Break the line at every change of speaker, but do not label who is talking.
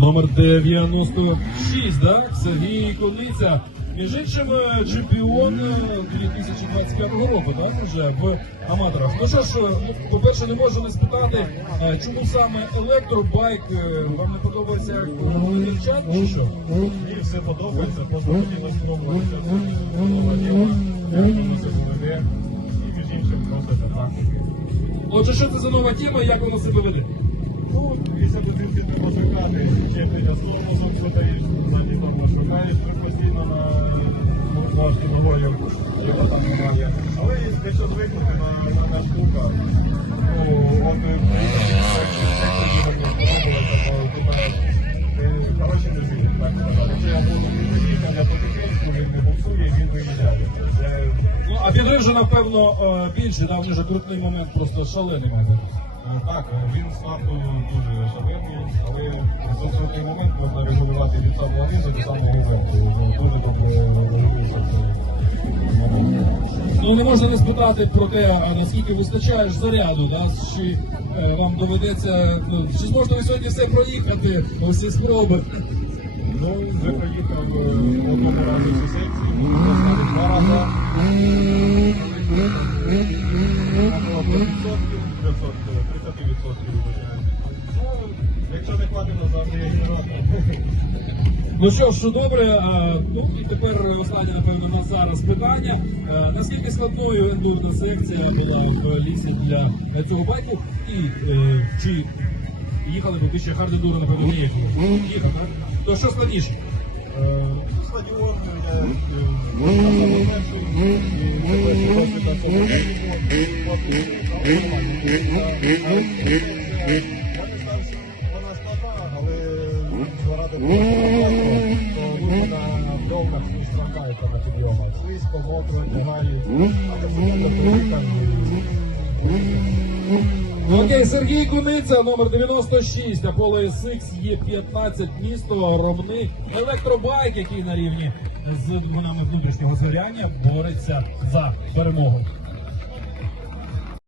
Номер 96, так? Сергій Кониця. Між іншим, е, чемпіон е, 2025 року, так, вже в аматорах. Ну що ж, е, ну, по-перше, не можу не спитати, е, чому саме електробайк е, вам не подобається як дівчат, чи що?
Мені все подобається, просто хотілося спробувати це як воно себе веде, і між іншим просто це так.
Отже, що це за нова тема як вона себе веде?
Ну, після дитинки треба шукати, щеплення з тормозом, задаєш, ззаді там шукаєш, ви постійно на важкі ногою, його там немає. Але якщо звикнути на, на, на штука, ну, от коротше, не звідти, так сказати. Якщо я не поїхав, я потихеньку, він не буксує, він виїжджає.
Ну, а підрив вже, напевно, е, більше, там вже крутний момент, просто шалений момент.
Ну, Так, він з факту дуже шалений, але в цей момент можна регулювати від самого низу до самого верху. Ну, Дуже добре.
Ну не можна не спитати про те, а наскільки вистачає заряду, да? чи е, вам доведеться, ну, чи зможете ви сьогодні все проїхати, усі спроби.
Ну, вже проїхав е, одному разу всі секції, поставив два рази. Було 30%, 30%. Ну, якщо не хватить, то завжди є генератор.
Ну що ж, добре, ну і тепер останнє, напевно, на зараз питання. Е, Наскільки складною ендурна секція була в лісі для цього байку? І е, чи їхали ви ще хардендури, напевно, не їхали? Їхав, так? То що складніше?
Е, Стадіон, я Вона складна, але заради того, то вона на довгах не на підйомах. Слизько, мокро, тягає. Але все приїхав.
Окей, Сергій Куниця, номер 96, Apollo SX є 15 місто ровний Електробайк, який на рівні з двигунами внутрішнього згоряння бореться за перемогу.